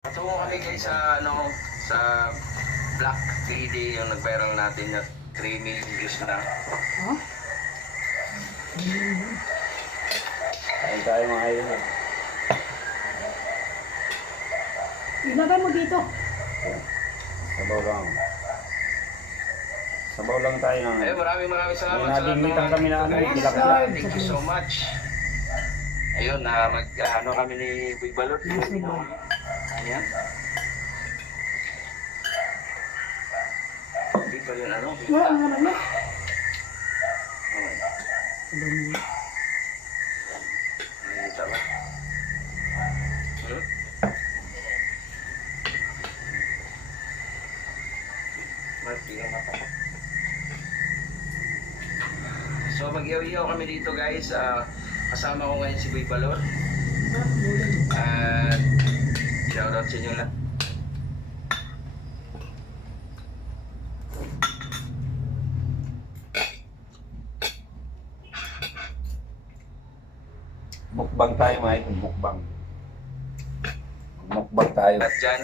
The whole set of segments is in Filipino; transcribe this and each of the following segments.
Patungo kami guys sa sa Black Friday yung nag-viral natin na 3 million views na. Oh? Kain tayo mga idol. Ilagay mo dito. Sabaw lang. Sabaw lang tayo ng... Maraming salamat sa lahat ng nabingitan kami na ano, guys. tilapia. Thank you so much. Ayun, ano kami ni Big Balot. Ano yan? Hindi pa yun ano? Wala ang naman na. Nakikita ba? Hmm? Magbilang mata ko. So mag-iyaw-iyaw kami dito guys. Kasama ko ngayon si Boy Balot. At shoutout sa inyo lang. Mukbang tayo mga idol, mukbang. Mukbang tayo. At dyan.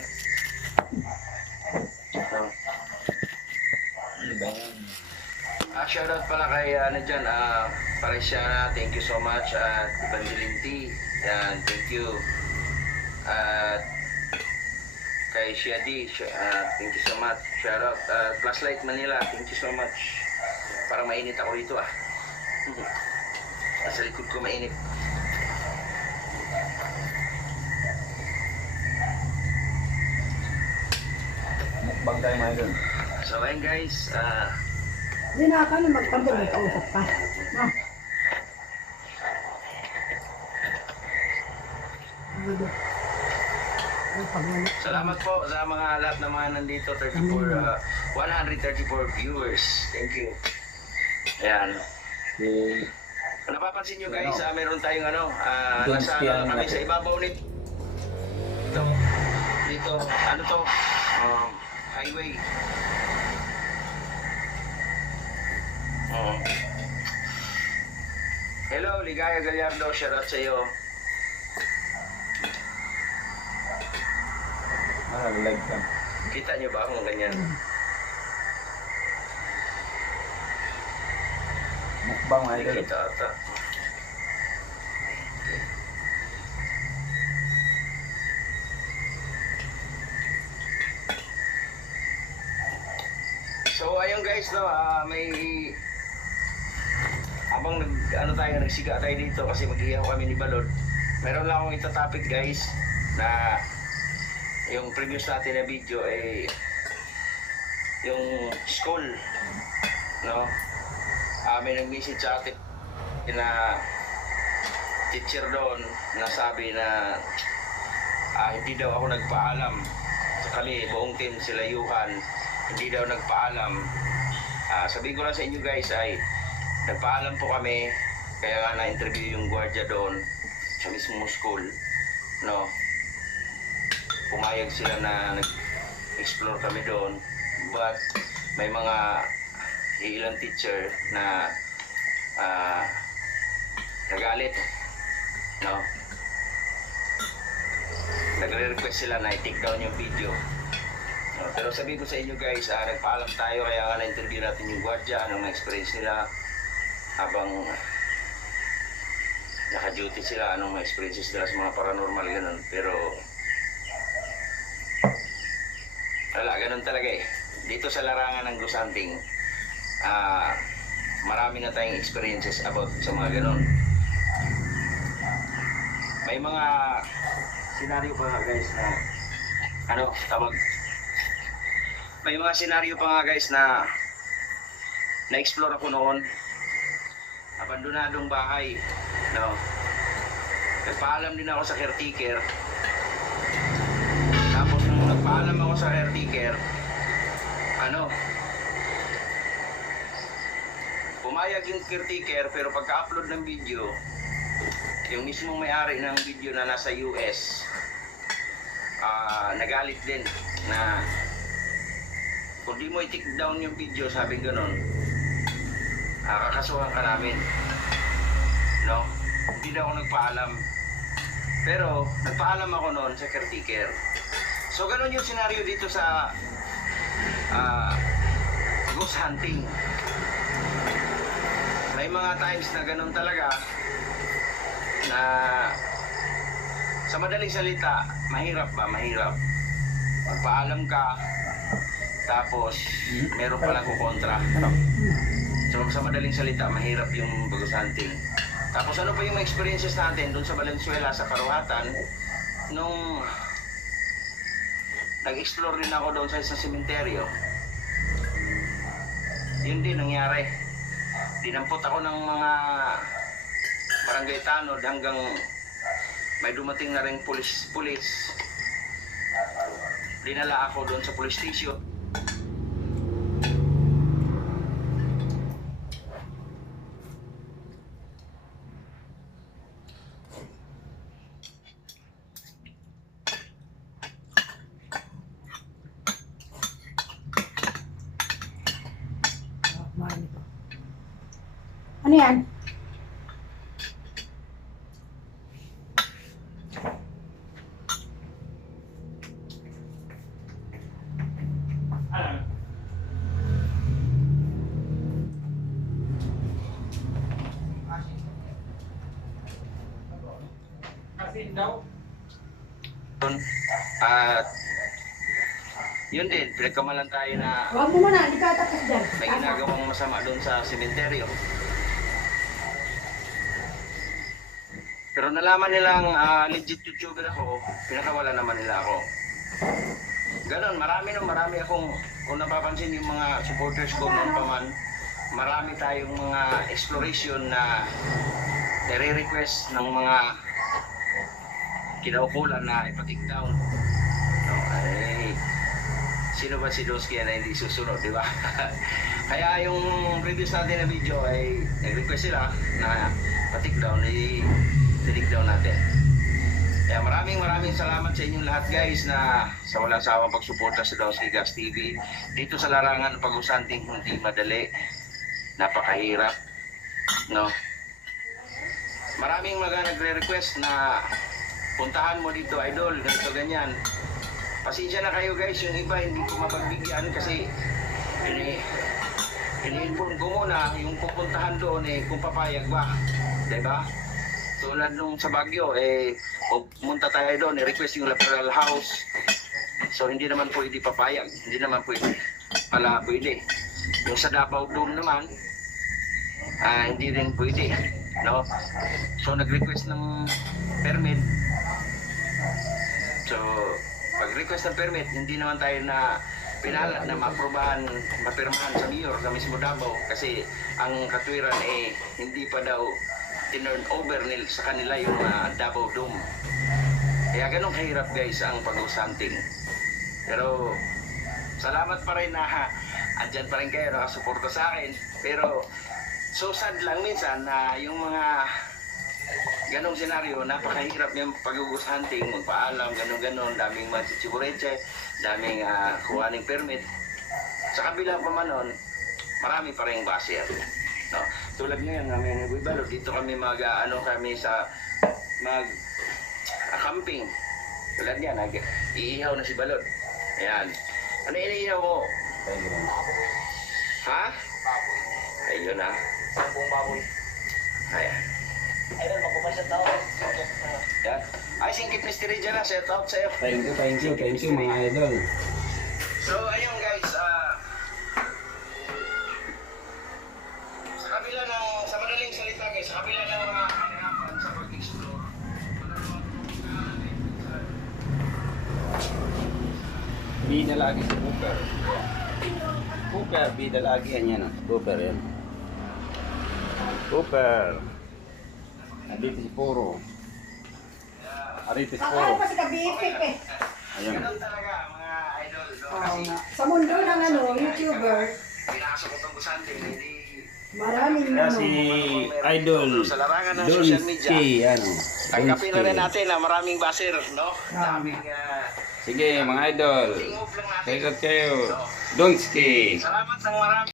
Shoutout pala kay dyan, Parisiana, thank you so much. At Evangeline T, yan, thank you. At kay Shiadi, thank you so much. Shoutout. Flashlight Manila, thank you so much. Parang mainit ako dito Sa likod ko mainit. Mukbang tayo mga idol. So ayun guys, Hindi na ka na magpandol, may kausap pa. No? salamat po sa mga lahat ng mga nandito, 134 viewers. Thank you. Ayan. Napapansin nyo guys, meron tayong nasa kami sa ibabaw nito. Dito, ano to? Highway. Hello, Ligaya Gallardo, shoutout sa iyo. Live ka. Kita nyo ba kung ganyan? Mukbang mga idol. Kita ata. So ayun guys, may habang nagsiga tayo dito kasi mag-ihaw kami ni Balot. Meron lang akong itatopic guys na yung previous natin na video yung school, no? May nag-message sa atin na teacher doon na sabi na hindi daw ako nagpaalam. So kami, buong team sila Yuhan, hindi daw nagpaalam. Sabihin ko lang sa inyo guys ay nagpaalam po kami, kaya nga na-interview yung gwardiya doon sa mismong school, no? Pumayag sila na nag-explore kami doon, but may mga ilang teacher na nagalit, no? Nagre-request sila na i-take down yung video. No, pero sabihin ko sa inyo guys, nagpaalam tayo kaya nga na-interview natin yung gwardiya, anong na-experience nila habang naka-duty sila, anong ma-experiences nila sa mga paranormal, ganun. Pero wala, ganun talaga dito sa larangan ng ghost hunting, marami na tayong experiences about sa mga ganun. May mga senaryo pa nga guys na may mga senaryo pa nga guys na na-explore ako noon. Abandonadong bahay, no? Nagpaalam din ako sa caretaker. Tapos nung nagpaalam ako sa caretaker, pumayag yung caretaker, pero pagka-upload ng video, yung mismong may-ari ng video na nasa US, nagalit din na kung di mo i-take down yung video, sabi ganon, kakasuhan ka namin, no? Hindi na ako nagpaalam. Pero nagpaalam ako noon sa caretaker. So ganun yung senaryo dito sa ghost hunting. May mga times na ganun talaga na sa madaling salita, mahirap ba? Mahirap. Magpaalam ka, tapos meron palang kukontra. So sa madaling salita, mahirap yung ghost hunting. Tapos ano pa yung experiences natin doon sa Valenzuela, sa Karuhatan, nung nag-explore din ako doon sa isang sementeryo. Yun din nangyari. Dinampot ako ng mga barangay tanod hanggang may dumating na rin pulis. Dinala ako doon sa police station. Ano yan? At yun din, pinagkamalan tayo na Huwag mo muna, hindi ka tapos dyan. may ginagawang masama doon sa sementeryo. Pero nalaman nilang legit YouTuber ako, pinakawala naman nila ako. Ganon, marami akong, kung napapansin yung mga supporters ko noon pa man, marami tayong mga exploration na nire-request ng mga kinaukulan na ipatik down. No, ay, sino ba si Dosky na hindi susunod, di ba? Kaya yung previous natin na video ay nag-request sila na patik down, i-take down natin. Kaya maraming salamat sa inyong lahat guys na sa walang sawang pagsuporta sa Dosky Gas TV. Dito sa larangan pag-usanting hindi madali, napakahirap, no? Maraming mga nagre-request na puntahan mo dito idol, ganito ganyan. Pasensya na kayo guys, yung iba hindi ko mapagbigyan kasi ini-inform ko muna yung pupuntahan doon kung papayag ba, diba? Tulad nung sa Baguio pumunta tayo doon, request yung lateral house. So hindi naman pwede papayag, hindi naman pwede. Yung sa Davao Dome naman, hindi rin pwede, no? So nag-request ng permit. So pag-request ng permit, hindi naman tayo na pinalat na maprobahan, mapirmahan sa mayor sa mismo Davao kasi ang katwiran hindi pa daw tinurn over sa kanila yung Davao Dome. Kaya ganun kahirap guys ang pag-usanting. Pero salamat pa rin na andyan pa rin kayo nakasuporta sa akin. Pero so sad lang minsan na yung mga ganong senaryo, napakahirap yung pag-hunting, magpaalam, ganon-ganon, daming machichikureche, daming kuhaning permit. Sa kabila pa man nun, marami pa rin basher. No? Tulad ngayon, kami nag-ibalo, dito kami kami sa camping. Tulad yan, iihaw na si Balot. Ayan. Ano iniihaw mo? Ha? Ayun na. Buong baboy. Ayan. Ayun, magpapasya tao. Yan. Ay, singkit Mystery dyan na. Shout out sa'yo. Thank you mga idol. So, ayun guys. Sa madaling salita guys, sa kabila ng mga kahirapan sa pag-explore, Bida lagi si Cooper. Cooper, bida lagi yan. Cooper yan. Cooper. Dito si Puro. Arito si Akala Puro. pa si Kabipik eh. Ayan. ganun talaga mga idol. No? Oo Kasi nga. Sa mundo ng YouTuber, pinakasok ko itong busante, hindi maraming Kaya si Idol sa larangan ng social media. Donski, ano. Tanggapin na rin Donski. natin na maraming baser, no? Daming Sige mga idol. tingog lang natin. Sagot kayo. Donski. Salamat ng marami.